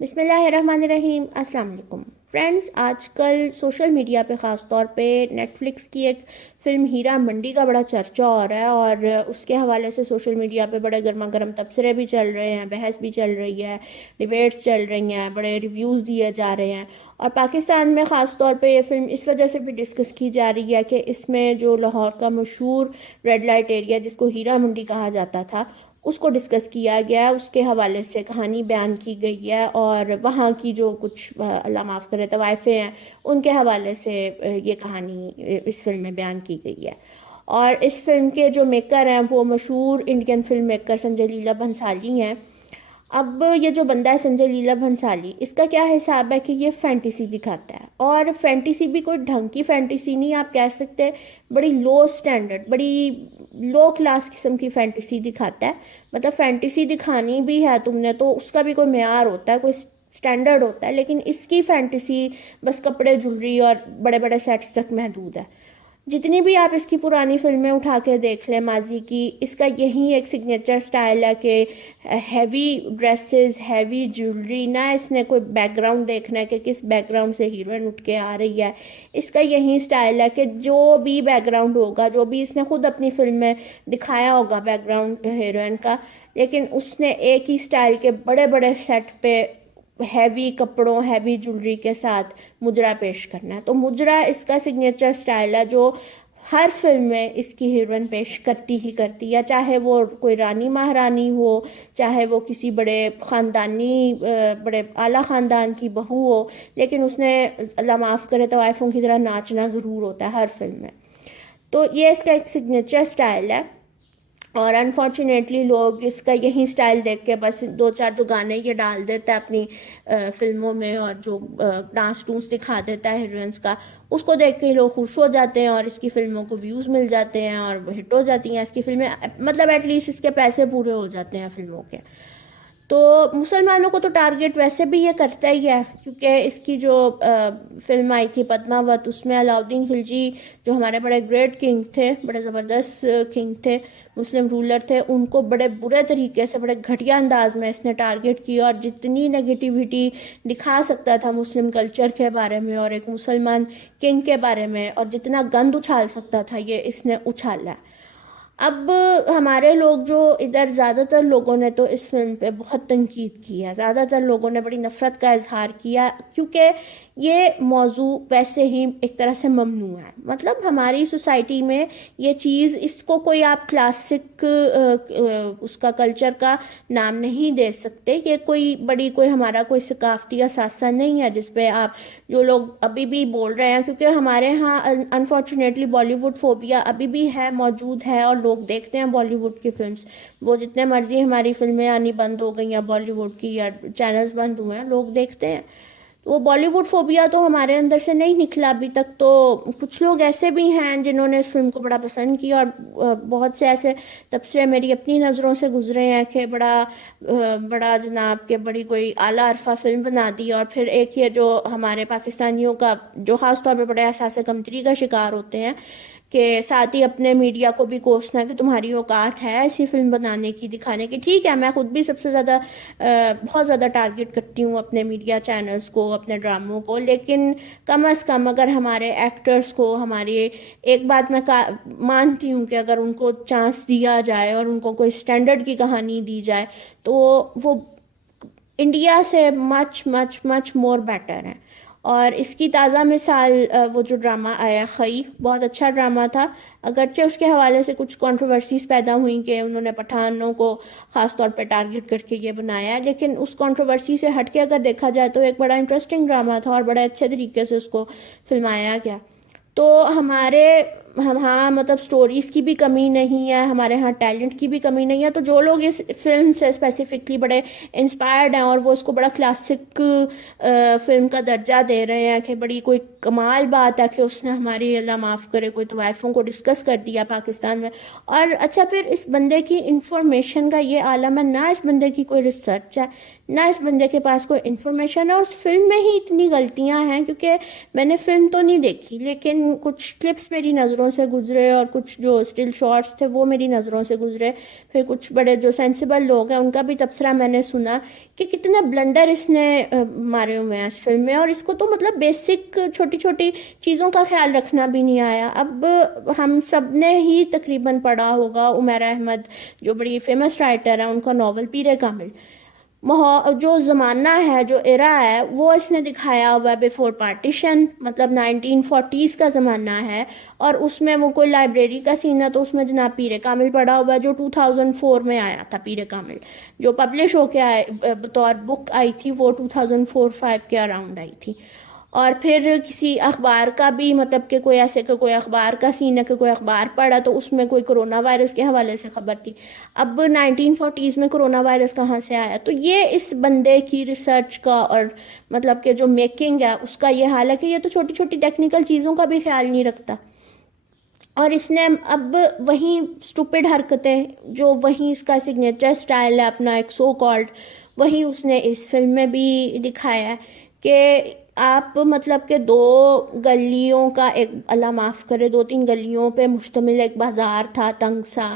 بسم اللہ الرحمن الرحیم. السلام علیکم فرینڈز. آج کل سوشل میڈیا پہ خاص طور پہ نیٹ فلکس کی ایک فلم ہیرا منڈی کا بڑا چرچا ہو رہا ہے، اور اس کے حوالے سے سوشل میڈیا پہ بڑے گرما گرم تبصرے بھی چل رہے ہیں، بحث بھی چل رہی ہے، ڈیبیٹس چل رہی ہیں، بڑے ریویوز دیے جا رہے ہیں. اور پاکستان میں خاص طور پہ یہ فلم اس وجہ سے بھی ڈسکس کی جا رہی ہے کہ اس میں جو لاہور کا مشہور ریڈ لائٹ ایریا جس کو ہیرا منڈی کہا جاتا تھا اس کو ڈسکس کیا گیا ہے، اس کے حوالے سے کہانی بیان کی گئی ہے، اور وہاں کی جو کچھ اللہ معاف کرے طوائفیں ہیں ان کے حوالے سے یہ کہانی اس فلم میں بیان کی گئی ہے. اور اس فلم کے جو میکر ہیں وہ مشہور انڈین فلم میکر سنجے لیلا بھنسالی ہیں. اب یہ جو بندہ ہے سنجے لیلا بھنسالی، اس کا کیا حساب ہے کہ یہ فینٹیسی دکھاتا ہے، اور فینٹیسی بھی کوئی ڈھنگ کی فینٹیسی نہیں، آپ کہہ سکتے بڑی لو سٹینڈرڈ، بڑی لو کلاس قسم کی فینٹیسی دکھاتا ہے. مطلب فینٹیسی دکھانی بھی ہے تم نے تو اس کا بھی کوئی معیار ہوتا ہے، کوئی سٹینڈرڈ ہوتا ہے، لیکن اس کی فینٹیسی بس کپڑے جولری اور بڑے بڑے سیٹس تک محدود ہے. جتنی بھی آپ اس کی پرانی فلمیں اٹھا کے دیکھ لیں ماضی کی، اس کا یہی ایک سگنیچر سٹائل ہے کہ ہیوی ڈریسز، ہیوی جیولری، نہ اس نے کوئی بیک گراؤنڈ دیکھنا ہے کہ کس بیک گراؤنڈ سے ہیروئن اٹھ کے آ رہی ہے. اس کا یہی سٹائل ہے کہ جو بھی بیک گراؤنڈ ہوگا، جو بھی اس نے خود اپنی فلم میں دکھایا ہوگا بیک گراؤنڈ ہیروئن کا، لیکن اس نے ایک ہی سٹائل کے بڑے بڑے سیٹ پہ ہیوی کپڑوں، ہیوی جولری کے ساتھ مجرا پیش کرنا ہے. تو مجرا اس کا سگنیچر سٹائل ہے جو ہر فلم میں اس کی ہیروئن پیش کرتی ہی کرتی ہے، چاہے وہ کوئی رانی مہارانی ہو، چاہے وہ کسی بڑے خاندانی بڑے اعلیٰ خاندان کی بہو ہو، لیکن اس نے اللہ معاف کرے طوائفوں کی طرح ناچنا ضرور ہوتا ہے ہر فلم میں. تو یہ اس کا ایک سگنیچر سٹائل ہے، اور انفارچونیٹلی لوگ اس کا یہی سٹائل دیکھ کے بس دو چار جو گانے یہ ڈال دیتا ہے اپنی فلموں میں، اور جو ڈانس ٹونس دکھا دیتا ہے ہیروئنس کا، اس کو دیکھ کے لوگ خوش ہو جاتے ہیں اور اس کی فلموں کو ویوز مل جاتے ہیں اور وہ ہٹ ہو جاتی ہیں اس کی فلمیں، مطلب ایٹ لیسٹ اس کے پیسے پورے ہو جاتے ہیں فلموں کے. تو مسلمانوں کو تو ٹارگٹ ویسے بھی یہ کرتا ہی ہے، کیونکہ اس کی جو فلم آئی تھی پدماوت، اس میں علاؤدین خلجی جو ہمارے بڑے گریٹ کنگ تھے، بڑے زبردست کنگ تھے، مسلم رولر تھے، ان کو بڑے برے طریقے سے، بڑے گھٹیا انداز میں اس نے ٹارگٹ کیا، اور جتنی نگیٹیوٹی دکھا سکتا تھا مسلم کلچر کے بارے میں اور ایک مسلمان کنگ کے بارے میں، اور جتنا گند اچھال سکتا تھا یہ اس نے اچھالا ہے. اب ہمارے لوگ جو ادھر، زیادہ تر لوگوں نے تو اس فلم پہ بہت تنقید کی ہے، زیادہ تر لوگوں نے بڑی نفرت کا اظہار کیا، کیونکہ یہ موضوع ویسے ہی ایک طرح سے ممنوع ہے. مطلب ہماری سوسائٹی میں یہ چیز، اس کو کوئی آپ کلاسک اس کا کلچر کا نام نہیں دے سکتے، یہ کوئی ہمارا کوئی ثقافتی اثاثہ نہیں ہے جس پہ آپ، جو لوگ ابھی بھی بول رہے ہیں، کیونکہ ہمارے ہاں انفارچونیٹلی بالی ووڈ فوبیا ابھی بھی ہے، موجود ہے، اور لوگ دیکھتے ہیں بالی ووڈ کی فلمز. وہ جتنے مرضی ہماری فلمیں آنی بند ہو گئی ہیں بالی ووڈ کی، یا چینلز بند ہوئے ہیں، لوگ دیکھتے ہیں. وہ بالی ووڈ فوبیا تو ہمارے اندر سے نہیں نکلا ابھی تک. تو کچھ لوگ ایسے بھی ہیں جنہوں نے اس فلم کو بڑا پسند کیا، اور بہت سے ایسے تبصرے میری اپنی نظروں سے گزرے ہیں کہ بڑا جناب کہ بڑی کوئی اعلیٰ عرفہ فلم بنا دی. اور پھر ایک یہ جو ہمارے پاکستانیوں کا جو خاص طور پہ بڑے احساس کمتری کا شکار ہوتے ہیں، کہ ساتھ ہی اپنے میڈیا کو بھی کوسنا کہ تمہاری اوقات ہے ایسی فلم بنانے کی، دکھانے کی. ٹھیک ہے، میں خود بھی سب سے زیادہ بہت زیادہ ٹارگٹ کرتی ہوں اپنے میڈیا چینلز کو، اپنے ڈراموں کو، لیکن کم از کم اگر ہمارے ایکٹرز کو، ہماری ایک بات میں مانتی ہوں کہ اگر ان کو چانس دیا جائے اور ان کو کوئی سٹینڈرڈ کی کہانی دی جائے تو وہ انڈیا سے مچ مچ مچ مور بیٹر ہیں. اور اس کی تازہ مثال وہ جو ڈرامہ آیا خی، بہت اچھا ڈرامہ تھا، اگرچہ اس کے حوالے سے کچھ کنٹروورسیز پیدا ہوئیں کہ انہوں نے پٹھانوں کو خاص طور پہ ٹارگٹ کر کے یہ بنایا ہے، لیکن اس کنٹروورسی سے ہٹ کے اگر دیکھا جائے تو ایک بڑا انٹرسٹنگ ڈرامہ تھا اور بڑے اچھے طریقے سے اس کو فلمایا گیا. تو ہاں مطلب سٹوریز کی بھی کمی نہیں ہے، ہمارے ہاں ٹیلنٹ کی بھی کمی نہیں ہے. تو جو لوگ اس فلم سے اسپیسیفکلی بڑے انسپائرڈ ہیں اور وہ اس کو بڑا کلاسک فلم کا درجہ دے رہے ہیں کہ بڑی کوئی کمال بات ہے کہ اس نے ہماری اللہ معاف کرے کوئی طوائفوں کو ڈسکس کر دیا پاکستان میں. اور اچھا، پھر اس بندے کی انفارمیشن کا یہ عالم ہے، نہ اس بندے کی کوئی ریسرچ ہے، نہ اس بندے کے پاس کوئی انفارمیشن ہے، اور اس فلم میں ہی اتنی غلطیاں ہیں. کیونکہ میں نے فلم تو نہیں دیکھی، لیکن کچھ کلپس میری نظروں نظروں سے گزرے اور کچھ جو اسٹل شاٹس تھے وہ میری نظروں سے گزرے. پھر کچھ بڑے جو سینسیبل لوگ ہیں ان کا بھی تبصرہ میں نے سنا کہ کتنے بلنڈر اس نے مارے ہوئے ہیں اس فلم میں, اور اس کو تو مطلب بیسک چھوٹی چھوٹی چیزوں کا خیال رکھنا بھی نہیں آیا. اب ہم سب نے ہی تقریباً پڑھا ہوگا عمیرہ احمد جو بڑی فیمس رائٹر ہے, ان کا ناول پیر کامل. جو زمانہ ہے, جو ایرا ہے, وہ اس نے دکھایا ہوا ہے بیفور پارٹیشن, مطلب 1940s کا زمانہ ہے. اور اس میں وہ کوئی لائبریری کا سین ہے تو اس میں جناب پیر کامل پڑھا ہوا ہے جو 2004 میں آیا تھا. پیر کامل جو پبلش ہو کے آئے بطور بک آئی تھی وہ 2004-5 کے اراؤنڈ آئی تھی. اور پھر کسی اخبار کا بھی مطلب کہ کوئی ایسے کہ کوئی اخبار کا سین ہے کہ کوئی اخبار پڑھا تو اس میں کوئی کرونا وائرس کے حوالے سے خبر تھی. اب 1940s میں کرونا وائرس کہاں سے آیا؟ تو یہ اس بندے کی ریسرچ کا اور مطلب کہ جو میکنگ ہے اس کا یہ حال ہے کہ یہ تو چھوٹی چھوٹی ٹیکنیکل چیزوں کا بھی خیال نہیں رکھتا. اور اس نے اب وہیں اسٹوپڈ حرکتیں جو وہیں اس کا سگنیچر سٹائل ہے اپنا ایک سو کالڈ, وہی اس نے اس فلم میں بھی دکھایا ہے کہ آپ مطلب کہ دو گلیوں کا ایک, اللہ معاف کرے, 2-3 گلیوں پہ مشتمل ایک بازار تھا تنگ سا,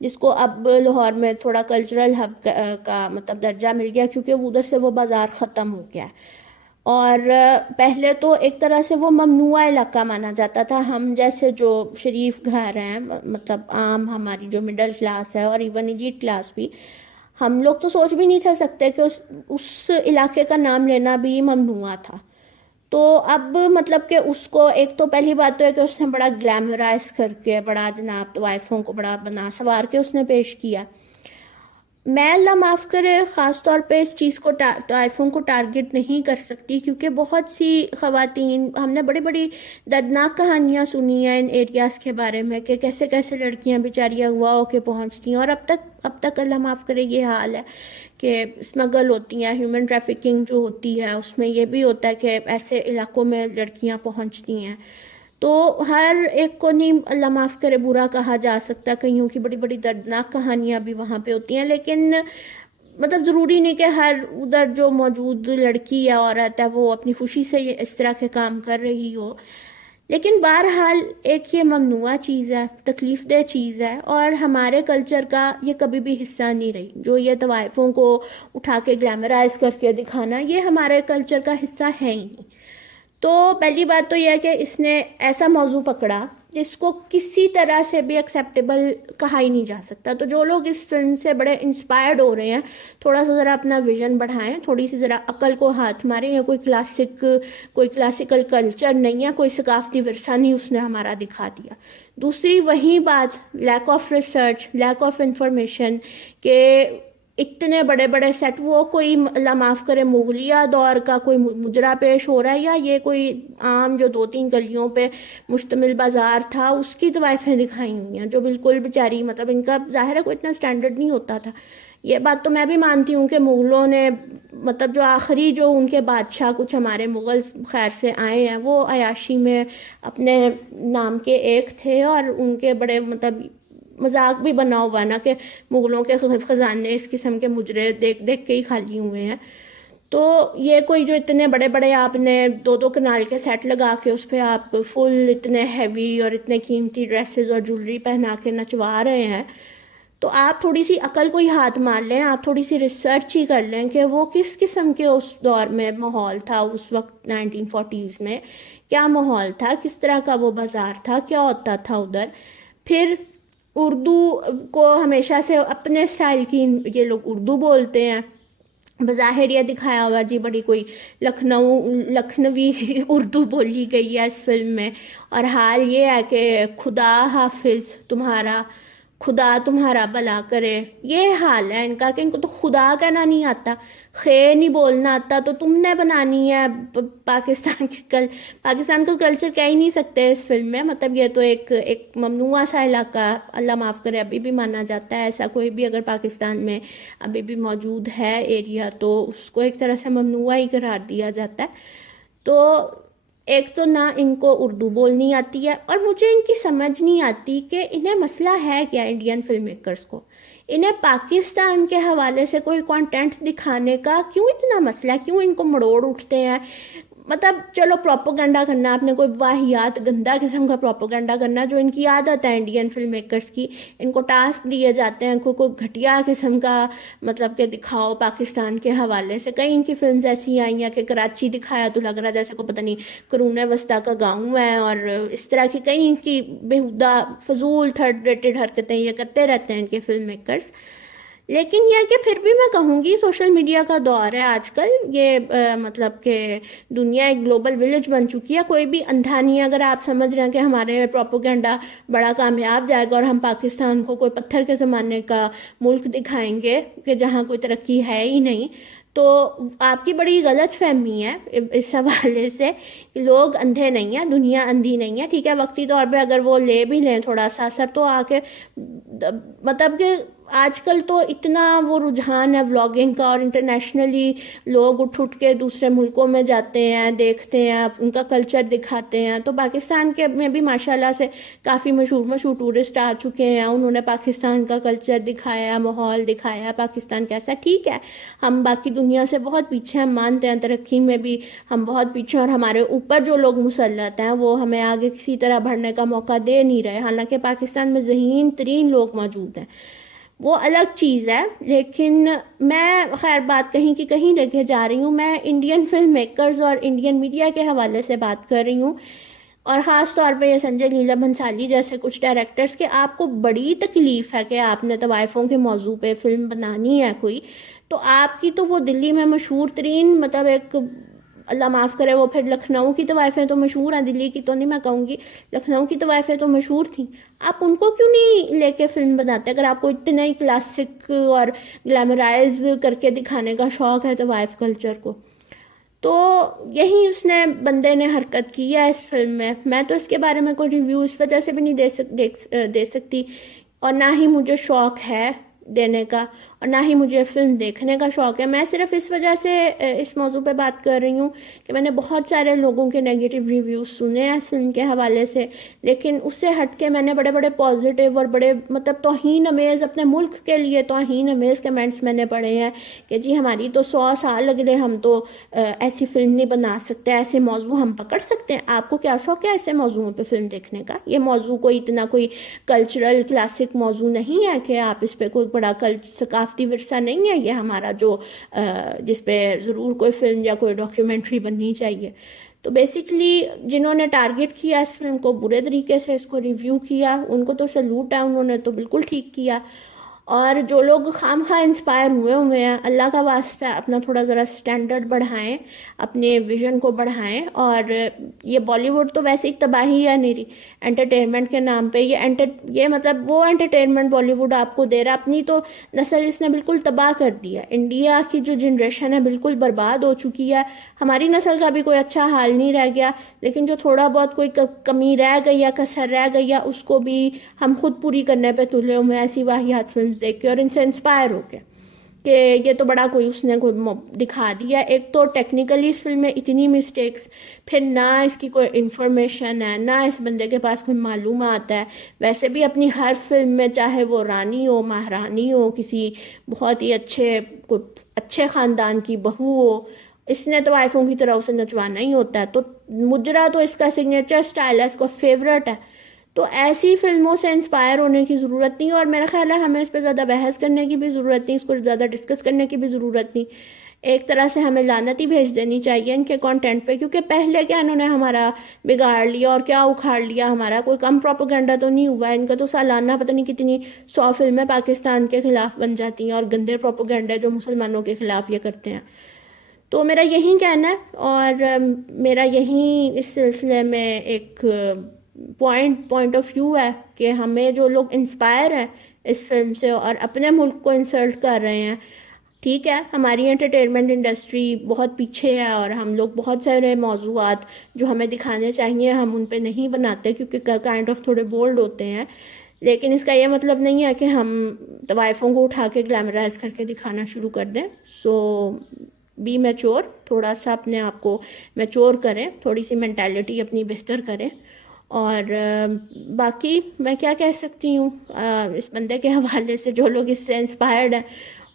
جس کو اب لاہور میں تھوڑا کلچرل ہب کا مطلب درجہ مل گیا کیونکہ ادھر سے وہ بازار ختم ہو گیا. اور پہلے تو ایک طرح سے وہ ممنوع علاقہ مانا جاتا تھا. ہم جیسے جو شریف گھر ہیں, مطلب عام ہماری جو مڈل کلاس ہے اور ایون ایلیٹ کلاس بھی, ہم لوگ تو سوچ بھی نہیں تھا سکتے کہ اس علاقے کا نام لینا بھی ممنوع تھا. تو اب مطلب کہ اس کو ایک تو پہلی بات تو ہے کہ اس نے بڑا گلیمرائز کر کے, بڑا جناب طوائفوں کو بڑا بنا سوار کے اس نے پیش کیا. میں اللہ معاف کرے خاص طور پہ اس چیز کو طائفوں کو ٹارگٹ نہیں کر سکتی کیونکہ بہت سی خواتین, ہم نے بڑی بڑی دردناک کہانیاں سنی ہیں ان ایریاز کے بارے میں کہ کیسے کیسے لڑکیاں بیچاریاں ہوا ہو کے پہنچتی ہیں, اور اب تک اللہ معاف کرے یہ حال ہے کہ اسمگل ہوتی ہیں, ہیومن ٹریفکنگ جو ہوتی ہے اس میں یہ بھی ہوتا ہے کہ ایسے علاقوں میں لڑکیاں پہنچتی ہیں. تو ہر ایک کو نہیں اللہ معاف کرے برا کہا جا سکتا, کئیوں کی بڑی بڑی دردناک کہانیاں بھی وہاں پہ ہوتی ہیں, لیکن مطلب ضروری نہیں کہ ہر ادھر جو موجود لڑکی یا عورت ہے وہ اپنی خوشی سے یہ اس طرح کے کام کر رہی ہو. لیکن بہرحال ایک یہ ممنوع چیز ہے, تکلیف دہ چیز ہے, اور ہمارے کلچر کا یہ کبھی بھی حصہ نہیں رہی. جو یہ طوائفوں کو اٹھا کے گلیمرائز کر کے دکھانا یہ ہمارے کلچر کا حصہ ہے ہی نہیں. تو پہلی بات تو یہ ہے کہ اس نے ایسا موضوع پکڑا جس کو کسی طرح سے بھی ایکسیپٹیبل کہا ہی نہیں جا سکتا. تو جو لوگ اس فلم سے بڑے انسپائرڈ ہو رہے ہیں, تھوڑا سا ذرا اپنا ویژن بڑھائیں, تھوڑی سی ذرا عقل کو ہاتھ ماریں. یا کوئی کلاسیکل کلچر نہیں ہے, کوئی ثقافتی ورثہ نہیں اس نے ہمارا دکھا دیا. دوسری وہی بات, lack of research, lack of information, کہ اتنے بڑے بڑے سیٹ, وہ کوئی اللہ معاف کرے مغلیہ دور کا کوئی مجرا پیش ہو رہا ہے یا یہ کوئی عام جو 2-3 گلیوں پہ مشتمل بازار تھا اس کی طوائفیں دکھائی ہوئی ہیں جو بالکل بیچاری, مطلب ان کا ظاہر ہے کوئی اتنا سٹینڈرڈ نہیں ہوتا تھا. یہ بات تو میں بھی مانتی ہوں کہ مغلوں نے مطلب جو آخری جو ان کے بادشاہ کچھ ہمارے مغل خیر سے آئے ہیں وہ عیاشی میں اپنے نام کے ایک تھے, اور ان کے بڑے مطلب مذاق بھی بنا ہوا نا کہ مغلوں کے خزانے اس قسم کے مجرے دیکھ دیکھ کے ہی خالی ہوئے ہیں. تو یہ کوئی جو اتنے بڑے بڑے آپ نے 2-2 کنال کے سیٹ لگا کے اس پہ آپ فل اتنے ہیوی اور اتنے قیمتی ڈریسز اور جولری پہنا کے نچوا رہے ہیں, تو آپ تھوڑی سی عقل کو ہی ہاتھ مار لیں, آپ تھوڑی سی ریسرچ ہی کر لیں کہ وہ کس قسم کے اس دور میں ماحول تھا. اس وقت 1940s میں کیا ماحول تھا, کس طرح کا وہ بازار تھا, کیا ہوتا تھا ادھر. پھر اردو کو ہمیشہ سے اپنے سٹائل کی یہ لوگ اردو بولتے ہیں, بظاہر یہ دکھایا ہوا جی بڑی کوئی لکھنوی اردو بولی گئی ہے اس فلم میں, اور حال یہ ہے کہ خدا حافظ تمہارا, خدا تمہارا بھلا کرے, یہ حال ہے ان کا کہ ان کو تو خدا کہنا نہیں آتا, خیر نہیں بولنا آتا, تو تم نے بنانی ہے پاکستان کا کلچر کہہ ہی نہیں سکتے اس فلم میں. مطلب یہ تو ایک ممنوع سا علاقہ اللہ معاف کرے ابھی بھی مانا جاتا ہے. ایسا کوئی بھی اگر پاکستان میں ابھی بھی موجود ہے ایریا تو اس کو ایک طرح سے ممنوع ہی قرار دیا جاتا ہے. تو ایک تو نہ ان کو اردو بولنی آتی ہے, اور مجھے ان کی سمجھ نہیں آتی کہ انہیں مسئلہ ہے کیا انڈین فلم میکرز کو. انہیں پاکستان کے حوالے سے کوئی کانٹینٹ دکھانے کا کیوں اتنا مسئلہ, کیوں ان کو مڑوڑ اٹھتے ہیں. مطلب چلو پروپوگنڈا کرنا، آپ نے کوئی واہیات گندا قسم کا پروپوگنڈا کرنا جو ان کی عادت ہے انڈین فلم میکرز کی. ان کو ٹاسک دیے جاتے ہیں کوئی گھٹیا قسم کا مطلب کہ دکھاؤ پاکستان کے حوالے سے. کئی ان کی فلمز ایسی آئی ہیں کہ کراچی دکھایا تو لگ رہا جیسے کو پتہ نہیں قرون وسطیٰ کا گاؤں ہے، اور اس طرح کی کئی ان کی بےہودہ فضول تھرڈ ریٹڈ حرکتیں یہ کرتے رہتے ہیں ان کے فلم میکرز. لیکن یہ کہ پھر بھی میں کہوں گی سوشل میڈیا کا دور ہے آج کل. یہ مطلب کہ دنیا ایک گلوبل ولیج بن چکی ہے. کوئی بھی اندھا نہیں ہے. اگر آپ سمجھ رہے ہیں کہ ہمارے پروپوگنڈا بڑا کامیاب جائے گا اور ہم پاکستان کو کوئی پتھر کے زمانے کا ملک دکھائیں گے کہ جہاں کوئی ترقی ہے ہی نہیں، تو آپ کی بڑی غلط فہمی ہے اس حوالے سے. لوگ اندھے نہیں ہیں، دنیا اندھی نہیں ہے. ٹھیک ہے وقتی طور پہ اگر وہ لے بھی لیں تھوڑا سا اثر تو آ کے مطلب کہ آج کل تو اتنا وہ رجحان ہے ولاگنگ کا، اور انٹرنیشنلی لوگ اٹھ کے دوسرے ملکوں میں جاتے ہیں، دیکھتے ہیں، ان کا کلچر دکھاتے ہیں. تو پاکستان کے میں بھی ماشاءاللہ سے کافی مشہور ٹورسٹ آ چکے ہیں. انہوں نے پاکستان کا کلچر دکھایا، ماحول دکھایا پاکستان کیسا. ٹھیک ہے ہم باقی دنیا سے بہت پیچھے، ہم مانتے ہیں ترقی میں بھی ہم بہت پیچھے، اور ہمارے اوپر جو لوگ مسلط ہیں وہ ہمیں آگے کسی طرح بڑھنے کا موقع دے نہیں رہے. حالانکہ پاکستان میں ذہین ترین لوگ موجود ہیں، وہ الگ چیز ہے. لیکن میں خیر بات کہیں کی کہیں لے کے جا رہی ہوں. میں انڈین فلم میکرز اور انڈین میڈیا کے حوالے سے بات کر رہی ہوں، اور خاص طور پہ یہ سنجے لیلا بھنسالی جیسے کچھ ڈائریکٹرز کے آپ کو بڑی تکلیف ہے کہ آپ نے طوائفوں کے موضوع پہ فلم بنانی ہے کوئی، تو آپ کی تو وہ دلی میں مشہور ترین مطلب ایک اللہ معاف کرے وہ پھر لکھنؤ کی طوائفیں تو مشہور ہیں، دلی کی تو نہیں میں کہوں گی، لکھنؤ کی طوائفیں تو مشہور تھیں. آپ ان کو کیوں نہیں لے کے فلم بناتے اگر آپ کو اتنا ہی کلاسک اور گلیمرائز کر کے دکھانے کا شوق ہے طوائف کلچر کو. تو یہی اس نے بندے نے حرکت کی ہے اس فلم میں. میں تو اس کے بارے میں کوئی ریویو اس وجہ سے بھی نہیں دے سکتی، اور نہ ہی مجھے شوق ہے دینے کا، اور نہ ہی مجھے فلم دیکھنے کا شوق ہے. میں صرف اس وجہ سے اس موضوع پہ بات کر رہی ہوں کہ میں نے بہت سارے لوگوں کے نیگیٹو ریویوز سنے ہیں اس فلم کے حوالے سے، لیکن اس سے ہٹ کے میں نے بڑے بڑے پازیٹیو اور بڑے مطلب توہین امیز اپنے ملک کے لیے توہین امیز کمنٹس میں نے پڑھے ہیں کہ جی ہماری تو 100 سال لگ رہے، ہم تو ایسی فلم نہیں بنا سکتے، ایسے موضوع ہم پکڑ سکتے ہیں. آپ کو کیا شوق ہے ایسے موضوعوں پہ فلم دیکھنے کا؟ یہ موضوع کوئی اتنا کوئی کلچرل کلاسک موضوع نہیں ہے کہ آپ اس پہ کوئی بڑا ثقافتی ورثہ نہیں ہے یہ ہمارا جو جس پہ ضرور کوئی فلم یا کوئی ڈاکیومنٹری بننی چاہیے. تو بیسیکلی جنہوں نے ٹارگٹ کیا اس فلم کو، برے طریقے سے اس کو ریویو کیا، ان کو تو سلوٹ ہے، انہوں نے تو بالکل ٹھیک کیا. اور جو لوگ خام خواہ انسپائر ہوئے ہیں، اللہ کا واسطہ اپنا تھوڑا ذرا سٹینڈرڈ بڑھائیں، اپنے ویژن کو بڑھائیں. اور یہ بالی ووڈ تو ویسے ہی تباہی ہے نیری انٹرٹینمنٹ کے نام پہ. یہ مطلب وہ انٹرٹینمنٹ بالی ووڈ آپ کو دے رہا، اپنی تو نسل اس نے بالکل تباہ کر دیا. انڈیا کی جو جنریشن ہے بالکل برباد ہو چکی ہے. ہماری نسل کا بھی کوئی اچھا حال نہیں رہ گیا، لیکن جو تھوڑا بہت کوئی کمی رہ گئی یا کسر رہ گئی ہے اس کو بھی ہم خود پوری کرنے پہ تلے ہوئے ہیں ایسی واہیات فلمز دیکھ کے اور ان سے انسپائر ہو کے کہ یہ تو بڑا کوئی اس نے کوئی دکھا دیا. ایک تو ٹیکنیکلی اس فلم میں اتنی مسٹیکس، پھر نہ اس کی کوئی انفارمیشن ہے، نہ اس بندے کے پاس کوئی معلومات ہے. ویسے بھی اپنی ہر فلم میں چاہے وہ رانی ہو، مہارانی ہو، کسی بہت ہی اچھے خاندان کی بہو ہو، اس نے طوائفوں کی طرح اسے نچوانا ہی ہوتا ہے. تو مجرا تو اس کا سگنیچر سٹائل ہے، اس کا فیوریٹ ہے. تو ایسی فلموں سے انسپائر ہونے کی ضرورت نہیں، اور میرا خیال ہے ہمیں اس پہ زیادہ بحث کرنے کی بھی ضرورت نہیں، اس کو زیادہ ڈسکس کرنے کی بھی ضرورت نہیں. ایک طرح سے ہمیں لعنت ہی بھیج دینی چاہیے ان کے کانٹینٹ پہ، کیونکہ پہلے کیا انہوں نے ہمارا بگاڑ لیا اور کیا اکھاڑ لیا ہمارا. کوئی کم پروپیگنڈا تو نہیں ہوا ان کا. تو سالانہ پتہ نہیں کتنی 100 فلمیں پاکستان کے خلاف بن جاتی ہیں، اور گندے پروپیگنڈا جو مسلمانوں کے خلاف یہ کرتے ہیں. تو میرا یہی کہنا ہے، اور میرا یہی اس سلسلے میں ایک پوائنٹ آف ویو ہے کہ ہمیں جو لوگ انسپائر ہیں اس فلم سے اور اپنے ملک کو انسلٹ کر رہے ہیں، ٹھیک ہے ہماری انٹرٹینمنٹ انڈسٹری بہت پیچھے ہے، اور ہم لوگ بہت سارے موضوعات جو ہمیں دکھانے چاہیے ہم ان پہ نہیں بناتے کیونکہ کائنڈ آف تھوڑے بولڈ ہوتے ہیں. لیکن اس کا یہ مطلب نہیں ہے کہ ہم طوائفوں کو اٹھا کے گلیمرائز کر کے دکھانا شروع کر دیں. سو بی میچور، تھوڑا سا اپنے آپ کو میچور کریں، تھوڑی سی مینٹیلٹی اپنی بہتر کریں. اور باقی میں کیا کہہ سکتی ہوں اس بندے کے حوالے سے، جو لوگ اس سے انسپائرڈ ہیں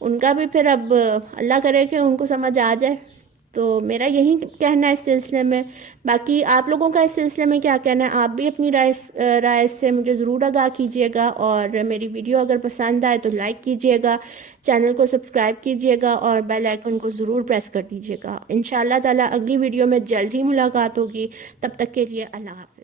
ان کا بھی پھر اب اللہ کرے کہ ان کو سمجھ آ جائے تو میرا یہی کہنا ہے اس سلسلے میں. باقی آپ لوگوں کا اس سلسلے میں کیا کہنا ہے؟ آپ بھی اپنی رائے سے مجھے ضرور آگاہ کیجیے گا، اور میری ویڈیو اگر پسند آئے تو لائک کیجیے گا، چینل کو سبسکرائب کیجیے گا، اور بیل آئیکن کو ضرور پریس کر دیجیے گا. انشاءاللہ تعالی اگلی ویڈیو میں جلد ہی ملاقات ہوگی. تب تک کے لیے اللہ حافظ.